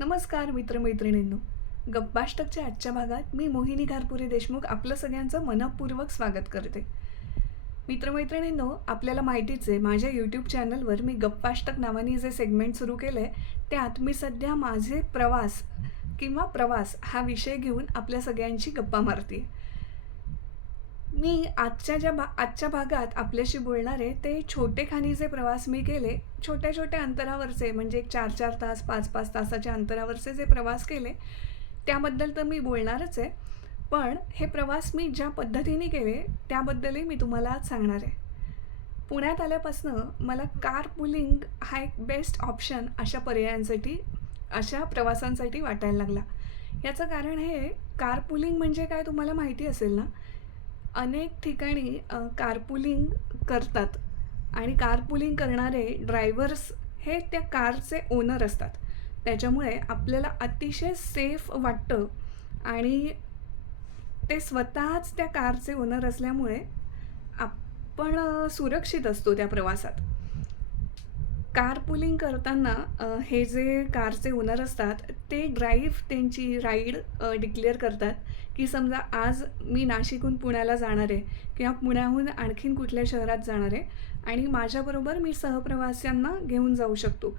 नमस्कार मित्रमैत्रिणींनो. गप्पाष्टकच्या आजच्या भागात मी मोहिनी घारपुरे देशमुख आपलं सगळ्यांचं मनःपूर्वक स्वागत करते. मित्रमैत्रिणींनो, आपल्याला माहितीच आहे माझ्या यूट्यूब चॅनलवर मी गप्पाष्टक नावाने जे सेगमेंट सुरू केलं आहे त्यात मी सध्या माझे प्रवास हा विषय घेऊन आपल्या सगळ्यांशी गप्पा मारते. मी आजच्या भागात आपल्याशी बोलणार आहे ते छोटेखानीचे प्रवास मी केले. छोट्या छोट्या अंतरावरचे म्हणजे 4-4 तास 5-5 तासाच्या अंतरावरचे जे प्रवास केले त्याबद्दल तर मी बोलणारच आहे. पण हे प्रवास मी ज्या पद्धतीने केले त्याबद्दलही मी तुम्हाला आज सांगणार आहे. पुण्यात आल्यापासनं मला कार पुलिंग हा एक बेस्ट ऑप्शन अशा प्रवासांसाठी वाटायला लागला. याचं कारण हे कारपुलिंग म्हणजे काय तुम्हाला माहिती असेल ना. अनेक ठिकाणी कारपुलिंग करतात आणि कारपुलिंग करणारे ड्रायव्हर्स हे त्या कारचे ओनर असतात. त्याच्यामुळे आपल्याला अतिशय सेफ वाटतं आणि ते स्वतःच त्या कारचे ओनर असल्यामुळे आपण सुरक्षित असतो त्या प्रवासात. कारपुलिंग करताना हे जे कारचे ओनर असतात ते त्यांची राईड डिक्लेअर करतात की समजा आज मी नाशिकहून पुण्याला जाणार आहे किंवा पुण्याहून आणखीन कुठल्या शहरात जाणार आहे आणि माझ्याबरोबर मी सहप्रवास्यांना घेऊन जाऊ शकतो.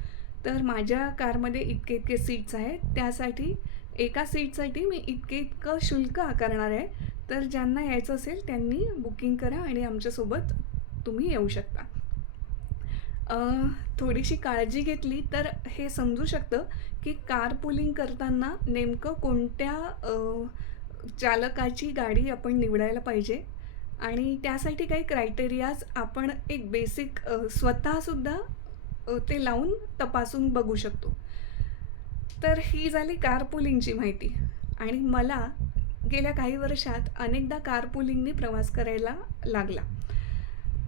तर माझ्या कारमध्ये इतके इतके सीट्स आहेत, त्यासाठी एका सीटसाठी मी इतकं शुल्क आकारणार आहे. तर ज्यांना यायचं असेल त्यांनी बुकिंग करा आणि आमच्यासोबत तुम्ही येऊ शकता. थोडीशी काळजी घेतली तर हे समजू शकतं की कारपुलिंग करताना नेमकं कोणत्या चालकाची गाडी आपण निवडायला पाहिजे आणि त्यासाठी काही क्रायटेरियाज आपण एक बेसिक स्वतःसुद्धा ते लावून तपासून बघू शकतो. तर ही झाली कारपुलिंगची माहिती आणि मला गेल्या काही वर्षात अनेकदा कारपुलिंगनी प्रवास करायला लागला.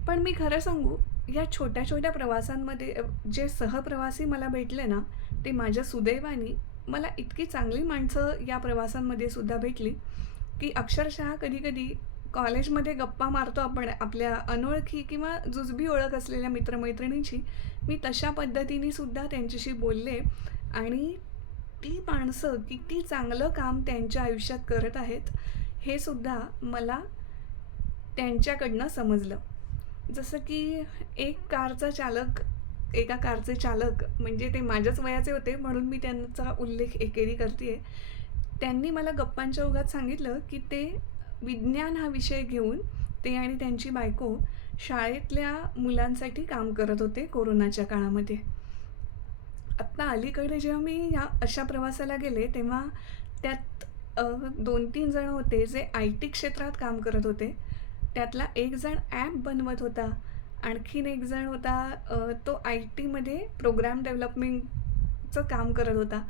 पण मी खरं सांगू, या छोट्या छोट्या प्रवासांमध्ये जे सहप्रवासी मला भेटले ना ते माझ्या सुदैवाने मला इतकी चांगली माणसं या प्रवासांमध्ये सुद्धा भेटली की अक्षरशः कधीकधी कॉलेजमध्ये गप्पा मारतो आपण आपल्या अनोळखी किंवा जुजबी ओळख असलेल्या मित्रमैत्रिणींशी, मी तशा पद्धतीने सुद्धा त्यांच्याशी बोलले आणि ती माणसं किती चांगलं काम त्यांच्या आयुष्यात करत आहेत हे सुद्धा मला त्यांच्याकडनं समजलं. जसं की एका कारचे चालक म्हणजे ते माझ्याच वयाचे होते म्हणून मी त्यांचा उल्लेख एकेरी करते आहे. त्यांनी मला गप्पांच्या ओघात सांगितलं की ते विज्ञान हा विषय घेऊन ते आणि त्यांची बायको शाळेतल्या मुलांसाठी काम करत होते कोरोनाच्या काळामध्ये. आत्ता अलीकडे जेव्हा मी अशा प्रवासाला गेले तेव्हा त्यात 2-3 जण होते जे IT क्षेत्रात काम करत होते. त्यातला एक जण ॲप बनवत होता, आणखीन एक जण होता तो ITमध्ये प्रोग्राम डेव्हलपमेंटचं काम करत होता.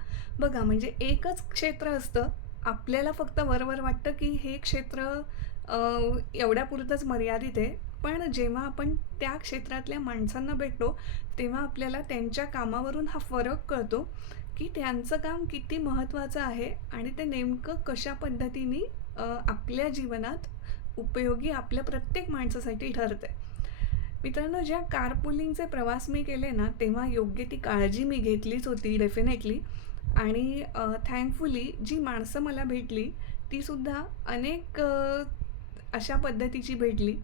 बघा म्हणजे एकच क्षेत्र असतं, आपल्याला फक्त वरवर वाटतं की हे क्षेत्र एवढ्यापुरतंच मर्यादित आहे. पण जेव्हा आपण त्या क्षेत्रातल्या माणसांना भेटतो तेव्हा आपल्याला त्यांच्या कामावरून हा फरक कळतो की त्यांचं काम किती महत्त्वाचं आहे आणि ते नेमकं कशा पद्धतीने आपल्या जीवनात उपयोगी आपल्या प्रत्येक माणसासाठी ठरतं आहे. मित्रांनो, ज्या कारपुलिंगचे प्रवास मी केले ना तेव्हा योग्य ती काळजी मी घेतलीच होती डेफिनेटली आणि थँकफुली जी माणसं मला भेटली तीसुद्धा अनेक अशा पद्धतीची भेटली.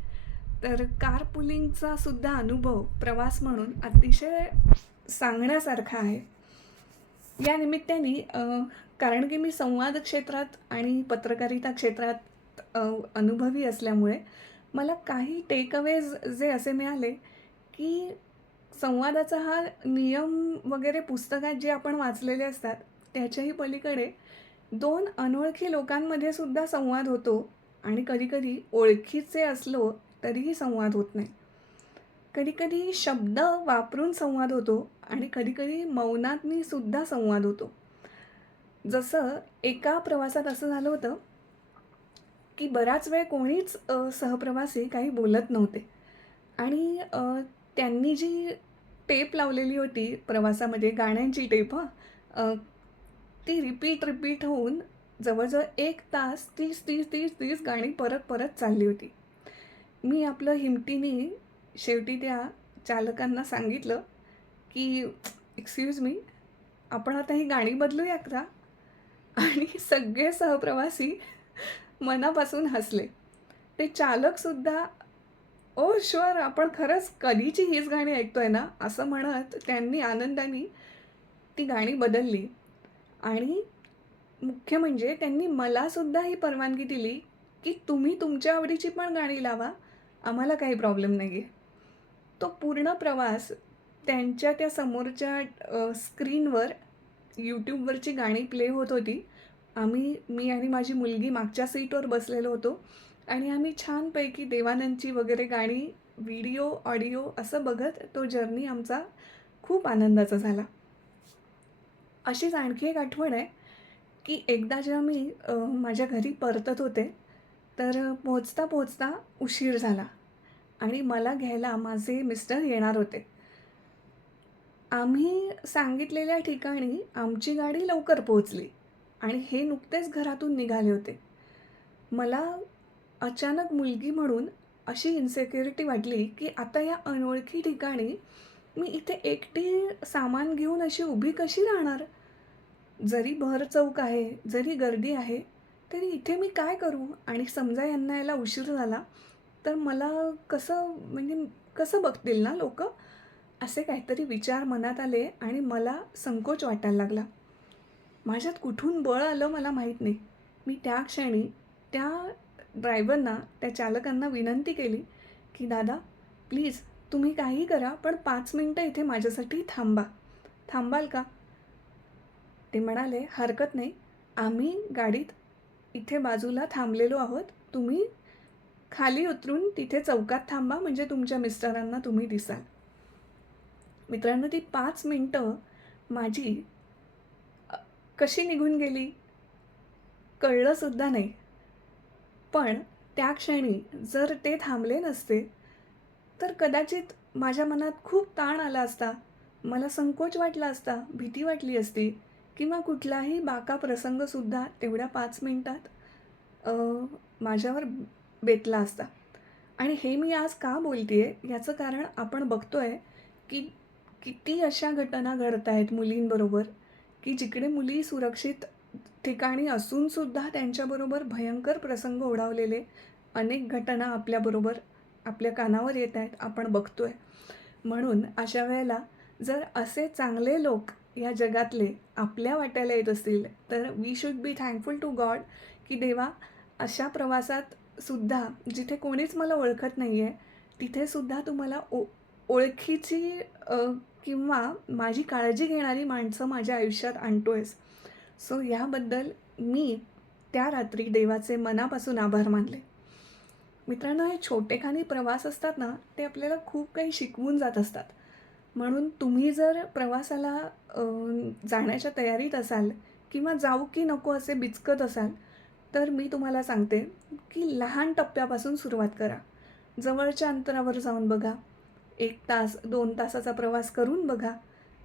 तर कारपुलिंगचा सुद्धा अनुभव प्रवास म्हणून अतिशय सांगण्यासारखा आहे. या निमित्ताने कारण की मी संवाद क्षेत्रात आणि पत्रकारिता क्षेत्रात अनुभवी असल्यामुळे मला काही टेकअवेज जे असे मिळाले की संवादाचा हा नियम वगैरे पुस्तकात जे आपण वाचलेले असतात त्याच्याही पलीकडे 2 अनोळखी लोकांमध्ये सुद्धा संवाद होतो आणि कधीकधी ओळखीचे असलो तरीही संवाद होत नाही. कधीकधी शब्द वापरून संवाद होतो आणि कधीकधी मौनातनी सुद्धा संवाद होतो. जसं एका प्रवासात असं झालं होतं की बराच वेळ कोणीच सहप्रवासी काही बोलत नव्हते आणि त्यांनी जी टेप लावलेली होती प्रवासामध्ये गाण्यांची टेप ती रिपीट होऊन जवळजवळ 1 तास 30 गाणी परत परत चालली होती. मी आपलं हिमतीने शेवटी त्या चालकांना सांगितलं की एक्सक्यूज मी, आपण आता ही गाणी बदलूया का? आणि सगळे सहप्रवासी मनापासून हसले. ते चालकसुद्धा "ओह शुअर, आपण खरंच कधीची हीच गाणी ऐकतोय ना?" असं म्हणत त्यांनी आनंदाने ती गाणी बदलली. आणि मुख्य म्हणजे त्यांनी मलासुद्धा ही परवानगी दिली, की तुम्ही तुमच्या आवडीची पण गाणी लावा, आम्हाला काही प्रॉब्लेम नाही आहे. तो पूर्ण प्रवास त्यांच्या त्या समोरच्या स्क्रीनवर YouTubeवरची गाणी प्ले होत होती. मी आणि माझी मुलगी मागच्या सीटवर बसलेलो होतो आणि आम्ही छानपैकी देवानंदची वगैरे गाणी व्हिडिओ, ऑडिओ असं बघत तो जर्नी आमचा खूप आनंदाचा झाला. अशीच आणखी एक आठवण आहे, की एकदा जेव्हा मी माझ्या घरी परतत होते, तर पोहोचता-पोहोचता उशीर झाला आणि मला घ्यायला माझे मिस्टर येणार होते. आम्ही सांगितलेल्या ठिकाणी आमची गाडी लवकर पोहोचली आणि हे नुकतेच घरातून निघाले होते. मला अचानक मुलगी म्हणून अशी इन्सेक्युरिटी वाटली, की आता या अनोळखी ठिकाणी मी इथे एकटी सामान घेऊन अशी उभी कशी राहणार? जरी भर चौक आहे, जरी गर्दी आहे, तरी इथे मी काय करू? आणि समजा यांना यायला उशीर झाला, तर मला कसं बघतील ना लोकं? असे काहीतरी विचार मनात आले आणि मला संकोच वाटायला लागला. माझ्यात कुठून बळ आलं मला माहीत नाही. मी त्या क्षणी त्या ड्रायव्हरना, त्या चालकांना विनंती केली, की "दादा, प्लीज तुम्ही काहीही करा, पण 5 मिनिटं इथे माझ्यासाठी थांबा. थांबाल का?" ते म्हणाले, "हरकत नाही. आम्ही गाडीत इथे बाजूला थांबलेलो आहोत. तुम्ही खाली उतरून तिथे चौकात थांबा, म्हणजे तुमच्या मिस्टरांना तुम्ही दिसाल." मित्रांनो, ती 5 मिनिटं माझी अ, कशी निघून गेली कळलंसुद्धा नाही. पण त्या क्षणी जर ते थांबले नसते, तर कदाचित माझ्या मनात खूप ताण आला असता. मला संकोच वाटला असता, भीती वाटली असती किंवा कुठलाही बाका प्रसंगसुद्धा तेवढ्या 5 मिनिटात अ, माझ्यावर बेतला असता. आणि हे मी आज का बोलते आहे, याचं कारण आपण बघतोय, की किती अशा घटना घडत आहेत मुलींबरोबर, की जिकडे मुली सुरक्षित ठिकाणी असूनसुद्धा त्यांच्याबरोबर भयंकर प्रसंग ओढावलेले अनेक घटना आपल्याबरोबर आपल्या कानावर येत आहेत, आपण बघतोय. म्हणून अशा वेळेला जर असे चांगले लोक या जगातले आपल्या वाट्याला येत असतील, तर we should be thankful to God, की देवा, अशा प्रवासात सुद्धा जिथे कोणीच मला ओळखत नाही आहे, तिथेसुद्धा तू मला ओळखीची किंवा माझी काळजी घेणारी माणसं माझ्या आयुष्यात आणतो आहेस. सो ह्याबद्दल मी त्या रात्री देवाचे मनापासून आभार मानले. मित्रांनो, हे छोटेखानी प्रवास असतात ना, ते आपल्याला खूप काही शिकवून जात असतात. म्हणून तुम्ही जर प्रवासाला जाण्याच्या तयारीत असाल किंवा जाऊ की नको असे बिचकत असाल, तर मी तुम्हाला सांगते, की लहान टप्प्यापासून सुरुवात करा. जवळच्या अंतरावर जाऊन बघा. 1 तास, 2 तासाचा प्रवास करून बघा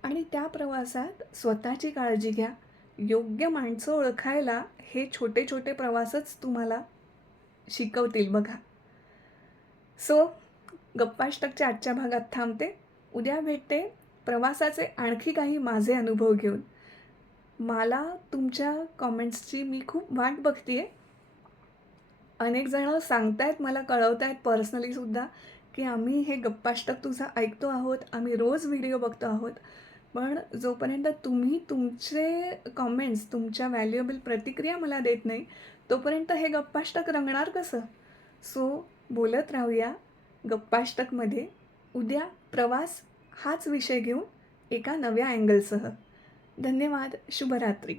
आणि त्या प्रवासात स्वतःची काळजी घ्या. योग्य माणसं ओळखायला हे छोटे-छोटे प्रवासच तुम्हाला शिकवतील बघा. सो गप्पाष्टकच्या आजच्या भागात थांबते. उद्या भेटते प्रवासाचे आणखी काही माझे अनुभव घेऊन. मला तुमच्या कॉमेंट्सची मी खूप वाट बघते आहे. अनेक जणं सांगतायत, मला कळवतायत पर्सनलीसुद्धा, की आम्ही हे गप्पाष्टक तुझं ऐकतो आहोत, आम्ही रोज व्हिडिओ बघतो आहोत. पण जोपर्यंत तुम्ही तुमचे कॉमेंट्स, तुमच्या व्हॅल्युएबल प्रतिक्रिया मला देत नाही, तोपर्यंत हे गप्पाष्टक रंगणार कसं? सो बोलत राहूया गप्पाष्टकमध्ये. उद्या प्रवास हाच विषय घेऊन एका नव्या अँगलसह. धन्यवाद. शुभरात्री.